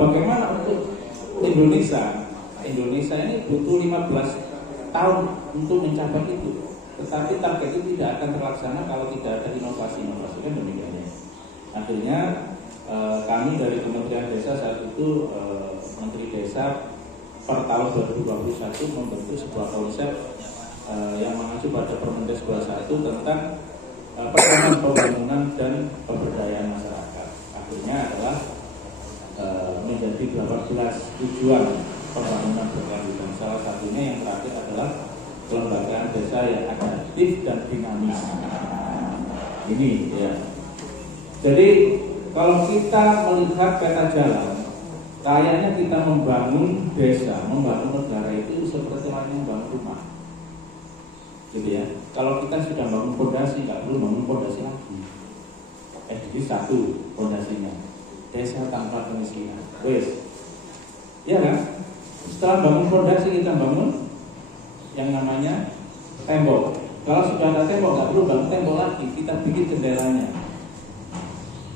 bagaimana untuk Indonesia ini butuh 15 tahun untuk mencapai itu. Tetapi target itu tidak akan terlaksana kalau tidak ada inovasi-inovasi, kan demikian. Akhirnya kami dari Kementerian Desa saat itu, Menteri Desa per tahun 2021 membentuk sebuah konsep yang mengacu pada Permendes 21 tentang perkembangan pembangunan dan pemberdayaan masyarakat. Akhirnya adalah menjadi 18 tujuan pembangunan berkelanjutan. Salah satunya yang terakhir adalah kelembagaan desa yang adaptif dan dinamis. Ini ya. Jadi kalau kita melihat peta jalan, kayaknya kita membangun desa, membangun negara itu seperti halnya membangun rumah. Gitu ya. Kalau kita sudah bangun fondasi, nggak perlu bangun fondasi lagi. Jadi satu fondasinya, desa tanpa kemiskinan. Wes, ya kan? Setelah bangun fondasi kita bangun yang namanya tembok. Kalau sudah ada tembok, nggak perlu bangun tembok lagi, kita bikin jendelanya.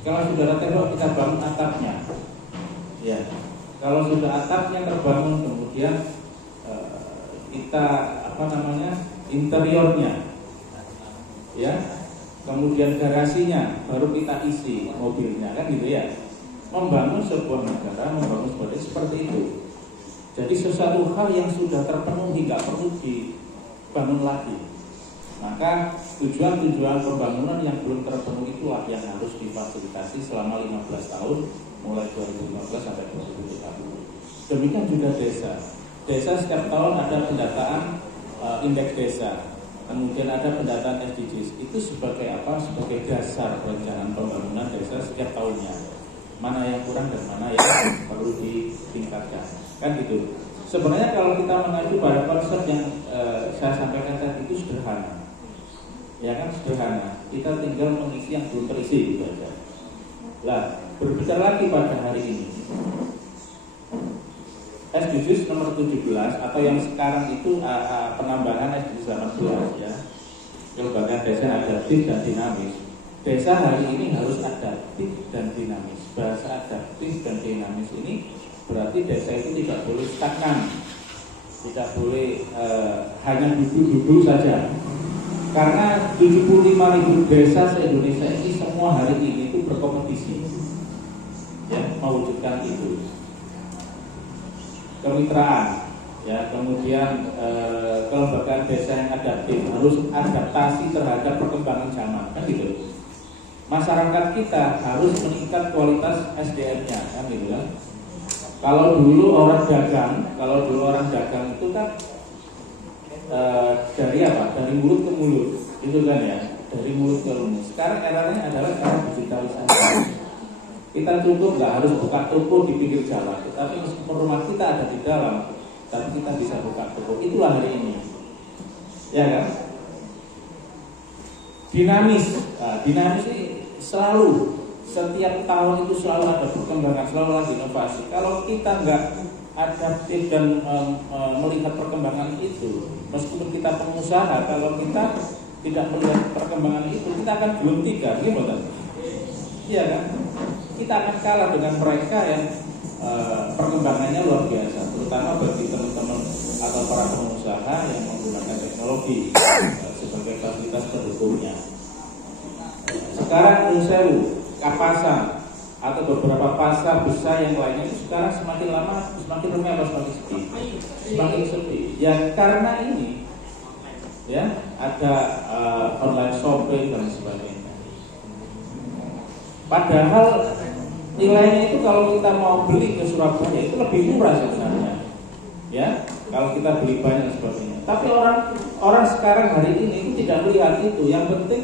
Kalau sudah ada tembok, kita bangun atapnya. Ya, kalau sudah atapnya terbangun, kemudian kita interiornya, ya, kemudian garasinya, baru kita isi mobilnya, kan gitu ya. Membangun sebuah negara, membangun sebuah desa seperti itu. Jadi sesuatu hal yang sudah terpenuhi nggak perlu dibangun lagi. Maka tujuan-tujuan pembangunan yang belum terpenuhi itulah yang harus difasilitasi selama 15 tahun, mulai 2015 sampai 2030. Demikian juga desa. Desa setiap tahun ada pendataan indeks desa, kemudian ada pendataan SDGs. Itu sebagai apa? Sebagai dasar perencanaan pembangunan desa setiap tahunnya. Mana yang kurang dan mana yang perlu ditingkatkan, kan gitu. Sebenarnya kalau kita mengacu pada konsep yang saya sampaikan tadi itu sederhana, ya kan, sederhana. Kita tinggal mengisi yang belum terisi gitu aja. Lah, berbicara lagi pada hari ini, SDGs nomor 17 atau yang sekarang itu penambahan SDGs 18 ya, kelembagaan desa adaptif dan dinamis. Desa hari ini harus adaptif dan dinamis. Bahasa adaptif dan dinamis ini berarti desa itu tidak boleh stagnan, tidak boleh hanya duduk-duduk saja. Karena 75.000 desa se-Indonesia ini semua hari ini itu berkompetisi, ya, mewujudkan itu. Kemitraan, ya, kemudian kelembagaan desa yang adaptif harus adaptasi terhadap perkembangan zaman, kan gitu. Masyarakat kita harus meningkat kualitas SDM-nya, kan gitu kan. Kalau dulu orang dagang itu kan dari apa? Dari mulut ke mulut, itu kan ya, dari mulut ke mulut. Sekarang eranya adalah era digitalisasi. Kita cukup nggak harus buka toko di pinggir jalan, tetapi meskipun rumah kita ada di dalam, tapi kita bisa buka toko. Itulah hari ini, ya kan? Dinamis ini selalu, setiap tahun itu selalu ada perkembangan, selalu ada inovasi. Kalau kita nggak adaptif dan melihat perkembangan itu, meskipun kita pengusaha, kalau kita tidak melihat perkembangan itu, kita akan belum tiga, gimana? Iya kan? Kita akan kalah dengan mereka yang perkembangannya luar biasa, terutama bagi teman-teman atau para pengusaha yang menggunakan teknologi sebagai fasilitas pendukungnya. Sekarang Nusewu, Kapasan, atau beberapa pasar besar yang lainnya itu sekarang semakin lama semakin ramai atau semakin sepi? Semakin sepi. Ya karena ini, ya, ada online shopping dan sebagainya. Padahal nilainya itu kalau kita mau beli ke Surabaya itu lebih murah sebenarnya, ya, kalau kita beli banyak dan sebagainya. Tapi orang sekarang hari ini itu tidak melihat itu. Yang penting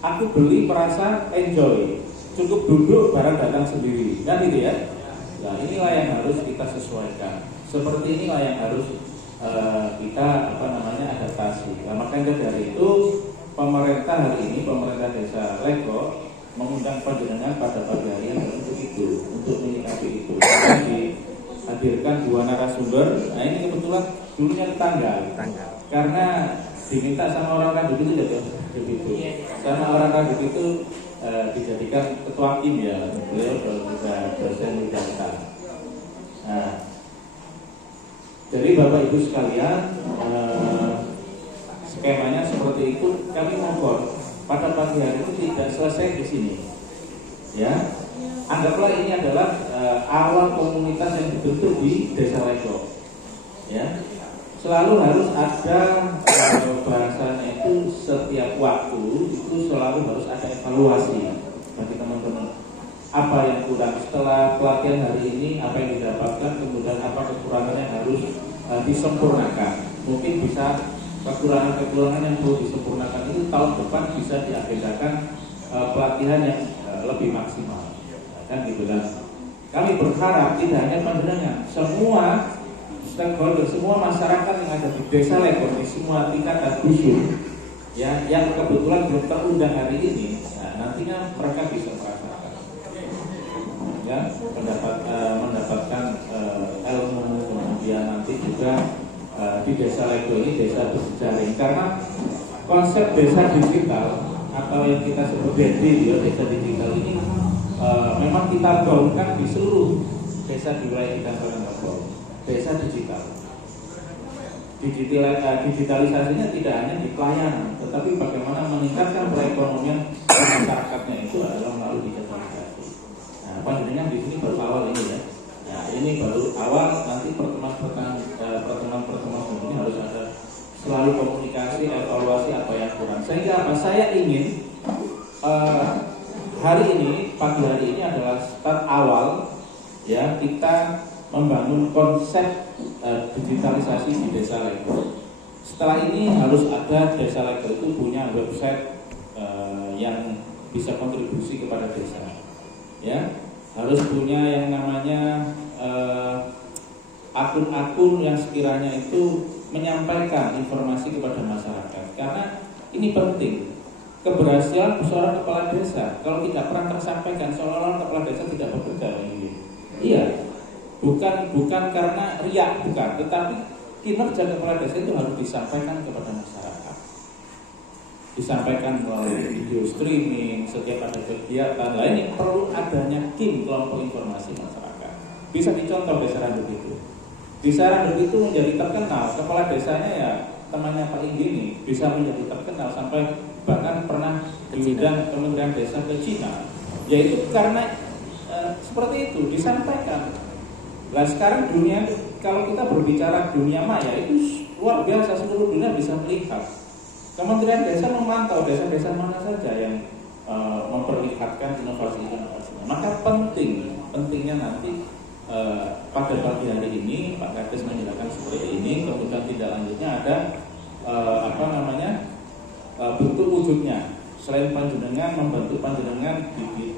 aku beli merasa enjoy, cukup duduk barang datang sendiri, kan gitu ya. Nah inilah yang harus kita sesuaikan. Seperti inilah yang harus kita adaptasi. Nah makanya dari itu pemerintah hari ini, pemerintah desa Lego mengundang panjenengan pada pagi hari yang untuk itu, untuk menyikapi itu. Dihadirkan dua narasumber. Nah ini kebetulan dulunya tetangga. Karena diminta sama orang Kadut itu jadi begitu. Sama orang Kadut itu dijadikan ketua tim ya. Beliau juga dosen di Jakarta. Jadi Bapak Ibu sekalian, skemanya seperti itu. Kami mohon pada pagi hari itu tidak selesai di sini. Ya, anggaplah ini adalah awal komunitas yang dibentuk di Desa Lego. Ya, selalu harus ada bahasanya itu setiap waktu itu selalu harus ada evaluasi bagi teman-teman. Apa yang kurang setelah pelatihan hari ini, apa yang didapatkan, kemudian apa kekurangannya harus disempurnakan. Mungkin bisa kekurangan-kekurangan yang perlu disempurnakan itu tahun depan bisa diagendakan pelatihan yang lebih maksimal. Kan gitu kan. Kami berharap tidak hanya panjenengan, semua stakeholder, semua masyarakat yang ada di Desa Legor, di semua tingkat dan dusun, ya, yang kebetulan belum terundang hari ini, nantinya mereka bisa merasakan, ya, mendapatkan ilmu, kemudian nanti juga di Desa Legor ini desa berjejaring, karena konsep desa digital atau yang kita sebut DEDI, ya, desa digital ini memang kita gaungkan di seluruh desa di wilayah kita sekarang. Desa digital. Digitalisasinya tidak hanya di pelayanan, tetapi bagaimana meningkatkan perekonomian masyarakatnya itu adalah melalui digitalisasi. Nah, panjenengan di sini baru awal ini ya. Nah, ini baru awal, nanti pertemuan ini harus ada selalu komunikasi, evaluasi apa yang kurang. Sehingga apa? Saya ingin hari ini, pagi hari ini adalah start awal ya kita membangun konsep digitalisasi di Desa Legor. Setelah ini harus ada Desa Legor itu punya website yang bisa kontribusi kepada desa. Ya, harus punya yang namanya akun-akun yang sekiranya itu menyampaikan informasi kepada masyarakat. Karena ini penting. Keberhasilan seorang kepala desa kalau tidak pernah tersampaikan, seolah-olah kepala desa tidak bekerja ini. Iya. Bukan karena riak, bukan, tetapi kinerja kepala desa itu harus disampaikan kepada masyarakat. Disampaikan melalui video streaming, setiap ada kegiatan. Nah, ini perlu adanya KIM, kelompok informasi masyarakat. Bisa dicontoh Desa Randuk itu. Desa Randuk itu menjadi terkenal, kepala desanya ya temannya Pak Inggini bisa menjadi terkenal sampai bahkan pernah diundang Kementerian Desa ke Cina. Yaitu karena seperti itu disampaikan. Nah sekarang dunia, kalau kita berbicara dunia maya itu luar biasa, seluruh dunia bisa melihat. Kementerian Desa memantau desa-desa mana saja yang memperlihatkan inovasi-inovasinya. Maka pentingnya nanti pada pagi hari ini Pak Kades menjelaskan seperti ini, kemudian tidak lanjutnya ada bentuk wujudnya. Selain panjenengan membantu panjenengan di